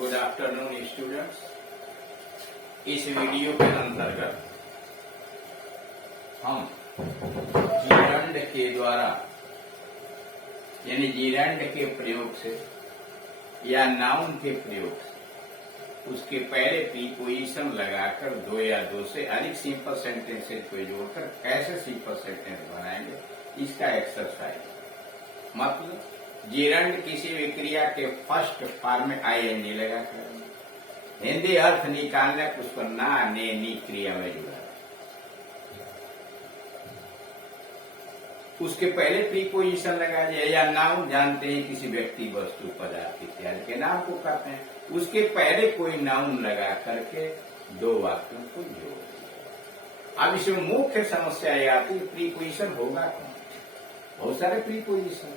Good afternoon students. इस video के अंतर्गत हम जीरंड के द्वारा यानी जीरंड के प्रयोग से या नाउन के प्रयोग से उसके पहले प्रीपोजिशन लगाकर दो या दो से अधिक सिंपल सेंटेंसेज को जोड़कर कैसे सिंपल सेंटेंस बनाएंगे, इसका एक्सरसाइज। मतलब जीरंड किसी भी क्रिया के फर्स्ट फॉर्म में आईएनजी लगाकर हिंदी अर्थ निकालने उसको ना ने नी क्रिया में जुड़ा। उसके पहले प्रीपोजिशन लगा दिया या नाउन जानते हैं किसी व्यक्ति वस्तु पदार्थ इत्यादि के नाम को कहते हैं, उसके पहले कोई नाउन लगा करके दो वाक्यों को जोड़ दिया। अब इसमें मुख्य समस्या यह आती है प्रीपोजिशन होगा कौन। बहुत सारे प्रीपोजिशन,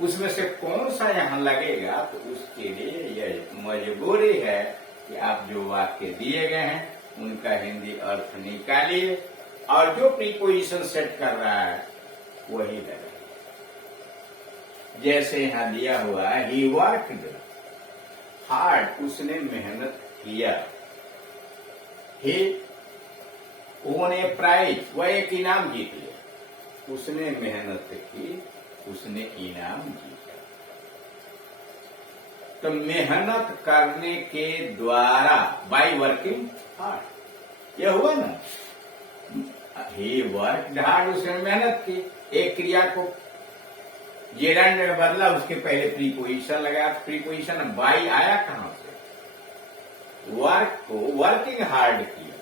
उसमें से कौन सा यहाँ लगेगा, तो उसके लिए यह मजबूरी है कि आप जो वाक्य दिए गए हैं उनका हिंदी अर्थ निकालिए और जो प्रीपोजिशन सेट कर रहा है वही लगाइए। जैसे यहाँ दिया हुआ है ही वर्कड हार्ड, उसने मेहनत किया। ही ओन ए प्राइज, वह एक इनाम जीत लिया। उसने मेहनत की, उसने इनाम जीता। तो मेहनत करने के द्वारा बाय वर्किंग हार्ड, यह हुआ ना। ही वर्कड हार्ड, उसने मेहनत की। एक क्रिया को जेरंड में बदला, उसके पहले प्रीपोजिशन लगा। प्रीपोजिशन बाय आया कहां से? वर्क को वर्किंग हार्ड किया,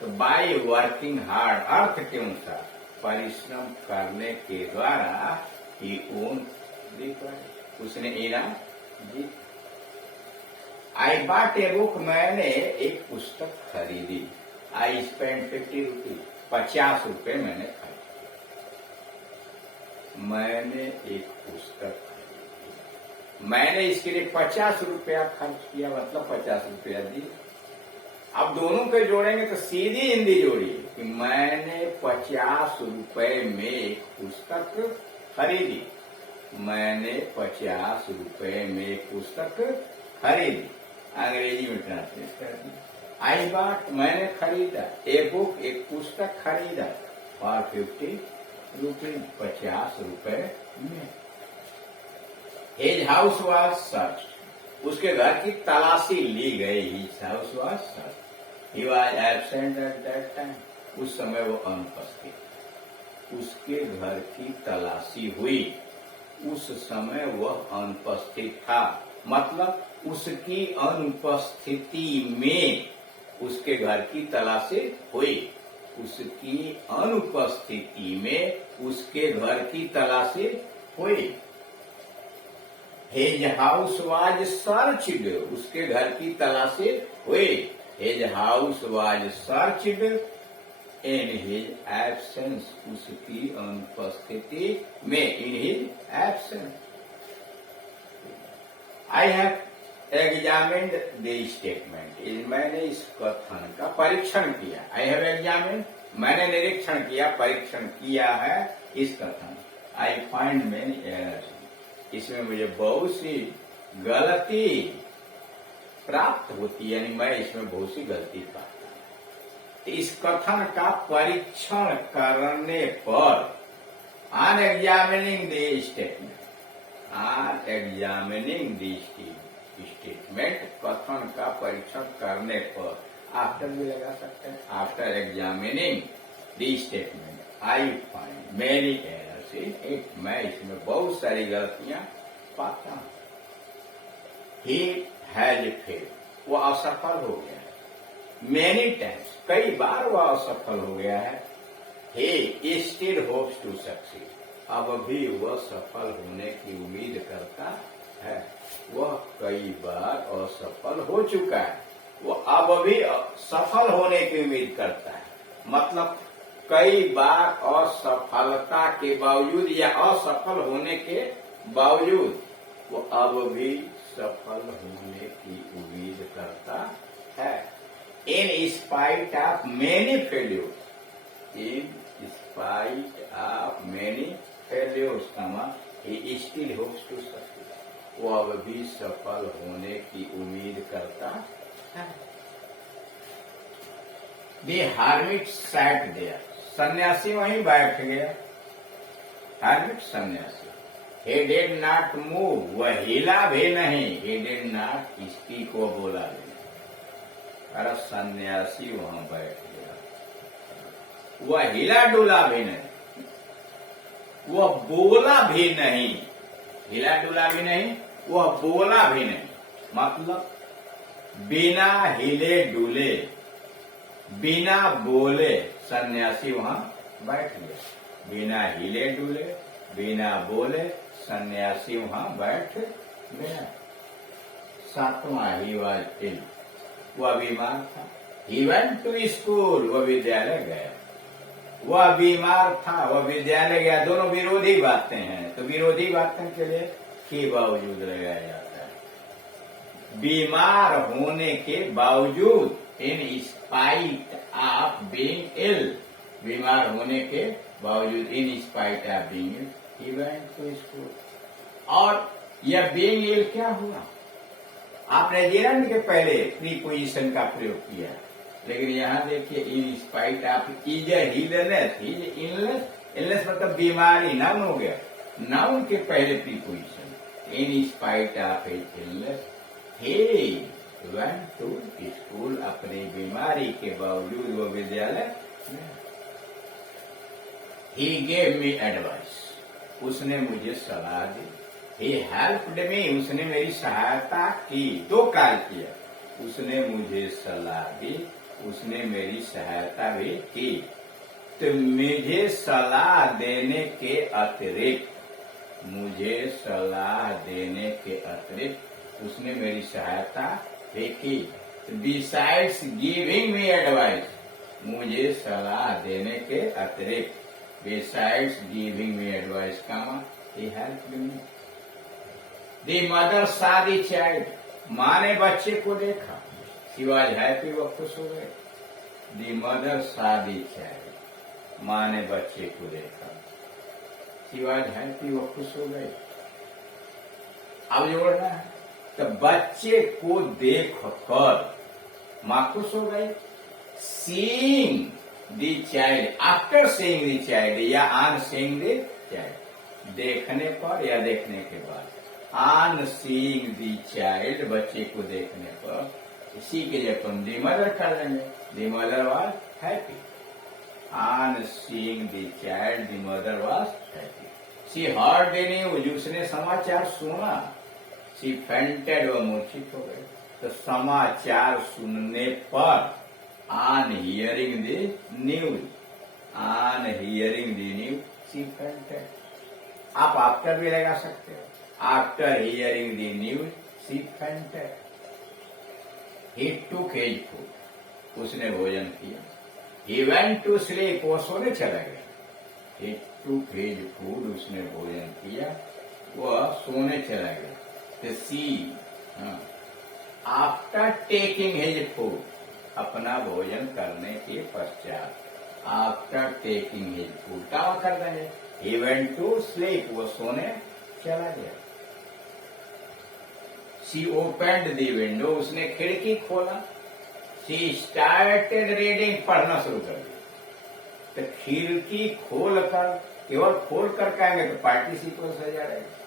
तो बाय वर्किंग हार्ड अर्थ के अनुसार परिश्रम करने के द्वारा ही ओन, उसने इनाम जीत। आई बॉट ए बुक, मैंने एक पुस्तक खरीदी। आई स्पेंड 50 रुपीज, 50 रुपए मैंने खरीदी। मैंने एक पुस्तक खरीदी, मैंने इसके लिए 50 रुपया खर्च किया, मतलब 50 रुपया दिए। अब दोनों के जोड़ेंगे तो सीधी हिंदी जोड़िए कि मैंने 50 रुपए में एक पुस्तक खरीदी। मैंने 50 रुपए में एक पुस्तक खरीदी। अंग्रेजी में ट्रांसलेट कर दी। आई बॉट, मैंने खरीदा। ए बुक, एक पुस्तक खरीदा। फॉर 50 रुपीज, 50 रुपए में। हिज हाउस वॉज सर्च्ड, उसके घर की तलाशी ली गई। His house was searched. He was absent at that time, उस समय वो अनुपस्थित। उसके घर की तलाशी हुई, उस समय वह अनुपस्थित था। मतलब उसकी अनुपस्थिति में उसके घर की तलाशी हुई। उसकी अनुपस्थिति में उसके घर की तलाशी हुई। हिज हाउस वाज सर्च्ड, उसके घर की तलाशी हुई। His house was searched in his absence, उसकी अनुपस्थिति में। In his absence. I have examined the statement, मैंने इस कथन का परीक्षण किया। आई हैव एग्जामिन्ड, मैंने निरीक्षण किया, परीक्षण किया है इस कथन। आई फाइंड मैनी एरर्स, इसमें मुझे बहुत सी गलती प्राप्त होती, यानी मैं इसमें बहुत सी गलती पाता हूं। इस कथन का परीक्षण करने पर on examining the statement, on examining the statement, कथन का परीक्षण करने पर, आफ्टर भी लगा सकते हैं। After examining the statement I find many errors in it, मैं इसमें बहुत सारी गलतियां पाता हूं। ही हैज फेल्ड, वो असफल हो गया है। मैनी टाइम्स, कई बार वो असफल हो गया है। He still hopes to succeed, अब भी वह सफल होने की उम्मीद करता है। वह कई बार असफल हो चुका है, वो अब भी सफल होने की उम्मीद करता है। मतलब कई बार असफलता के बावजूद या असफल होने के बावजूद वो अब भी सफल होने की उम्मीद करता है। इन spite of many failures, in spite of many failures, he still hopes to succeed, वो अब भी सफल होने की उम्मीद करता है। दी हार्मिट सैट देयर, सन्यासी वहीं बैठ गया। हार्मिट सन्यासी, he did not move, वह हिला भी नहीं। he did not speak, वो बोला भी नहीं। अरे सन्यासी वहां बैठ गया, वह हिला डुला भी नहीं, वह बोला भी नहीं। हिला डुला भी नहीं, वह बोला भी नहीं। मतलब बिना हिले डुले, बिना बोले सन्यासी वहां बैठ गया। बिना हिले डुले, बिना बोले सन्यासी वहां बैठ गया। सातवां, ही वॉज इल, वह बीमार था। ही वेंट टू स्कूल, वह विद्यालय गया। वह बीमार था, वह विद्यालय गया। दोनों विरोधी बातें हैं, तो विरोधी बातों के लिए के बावजूद लगाया जाता है। बीमार होने के बावजूद, in spite of being ill, बीमार होने के बावजूद, in spite of being ill, he went to school. और यह बीइंग इल क्या हुआ? आपने जेरंड के पहले प्रीपोजिशन का प्रयोग किया, लेकिन यहां देखिए in spite of his illness, his illness, illness मतलब बीमारी, नाउन हो गया। नाउन के पहले preposition, in spite of illness he went to school, अपनी बीमारी के बावजूद वो विद्यालय। ही गेव मी एडवाइस, उसने मुझे सलाह दी। ही हेल्प्ड मी, उसने मेरी सहायता की। दो कार्य किया, उसने मुझे सलाह दी, उसने मेरी सहायता भी की। तो मुझे सलाह देने के अतिरिक्त, मुझे सलाह देने के अतिरिक्त उसने मेरी सहायता भी की। बिसाइड्स गिविंग मी एडवाइस, मुझे सलाह देने के अतिरिक्त, besides giving me advice comma, he helped me. The mother saw the child, माँ ने बच्चे को देखा। शी वॉज हैप्पी, वो खुश हो गए। दी मदर सा दी चाइल्ड, माँ ने बच्चे को देखा। शी वॉज हैप्पी, वो खुश हो गए। अब जोड़ना है, तो बच्चे को देख कर माँ खुश हो गई। सीइंग दी चाइल्ड, आफ्टर सीइंग दी चाइल्ड या ऑन सीइंग दी चाइल्ड, देखने पर या देखने के बाद। ऑन सीइंग दी चाइल्ड, बच्चे को देखने पर, इसी के लिए अपन दी मदर कर लेंगे। दी mother was happy. On seeing the child, the mother was happy. She heard the news, उसने समाचार सुना। शी फेंटेड, वह मूर्छित हो गई। तो समाचार सुनने पर, on hearing the news, on hearing the news she fainted. आप आफ्टर भी लगा सकते हो। After hearing the news she fainted. He took his food, उसने भोजन किया। ही वेंट टू स्लीप, वो सोने चला गया। ही टुक हिज फूड, उसने भोजन किया, वह सोने चला गया। तो सी, आफ्टर टेकिंग हिज फूड, अपना भोजन करने के पश्चात, आफ्टर टेकिंग हिज फूड क्या कर देंगे? ही वेंट टू स्लीप, वो सोने चला गया। शी ओपेंड द विंडो, उसने खिड़की खोला। शी स्टार्टेड रीडिंग, पढ़ना शुरू कर दिया। तो खिड़की खोलकर, केवल खोल कर कहेंगे तो पार्टिसिपल हो जाएगा।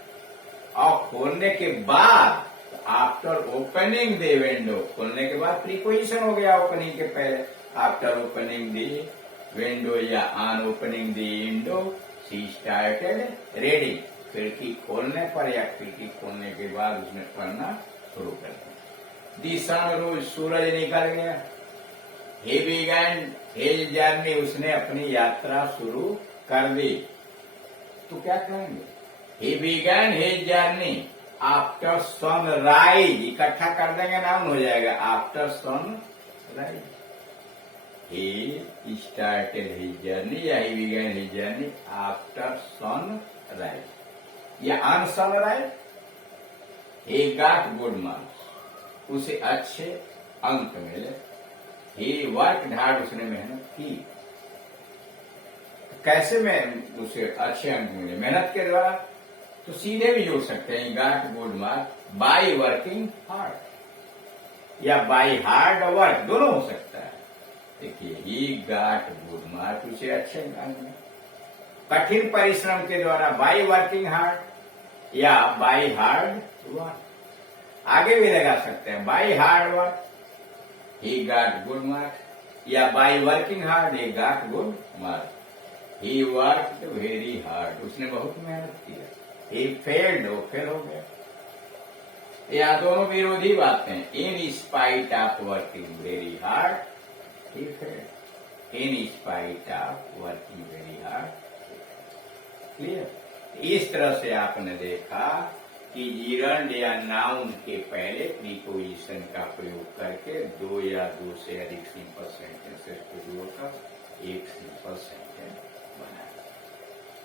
और खोलने के बाद, आफ्टर ओपनिंग द विंडो, खोलने के बाद प्रीपोजिशन हो गया ओपनिंग के पहले। आफ्टर ओपनिंग द विंडो या on opening the window, she started reading, खिड़की खोलने पर या खिड़की खोलने के बाद उसने पढ़ना शुरू कर दिया। दी सन रोज, सूरज निकल गया। ही बिगैन हिज जर्नी, उसने अपनी यात्रा शुरू कर दी। तो क्या कहेंगे? He began his journey after sunrise, इकट्ठा कर देंगे, नाउन हो जाएगा। After sunrise, he started his journey या he began his journey after sunrise या on sunrise. He got good marks, उसे अच्छे अंक मिले। ही वर्क हार्ड, उसने मेहनत की। कैसे में उसे अच्छे अंक मिले? मेहनत के द्वारा। तो सीधे भी जोड़ सकते हैं, got good mark bye working hard या बाय हार्ड वर्क, दोनों हो सकता है। देखिए, ही गॉट गुड मार्क, उसे अच्छे अंक में, कठिन परिश्रम के द्वारा बाय वर्किंग हार्ड या बाय हार्ड वर्क। आगे भी लगा सकते हैं, by hard work he got good mark या by working hard he got good mark. He worked very hard, उसने बहुत मेहनत किया। ही फेल्ड, वो फेल हो गया। यह दोनों विरोधी बातें। इन spite of working very hard he failed, in spite of working very hard. Clear. इस तरह से आपने देखा कि जीरंड या नाउन के पहले प्रीपोजिशन का प्रयोग करके दो या दो से अधिक सिंपल सेंटेंसेस को जोड़कर एक सिंपल सेंटेंस बनाए।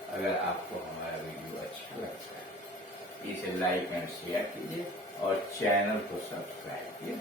अगर आपको हमारा वीडियो अच्छा लगता है इसे लाइक एंड शेयर कीजिए और चैनल को सब्सक्राइब कीजिए।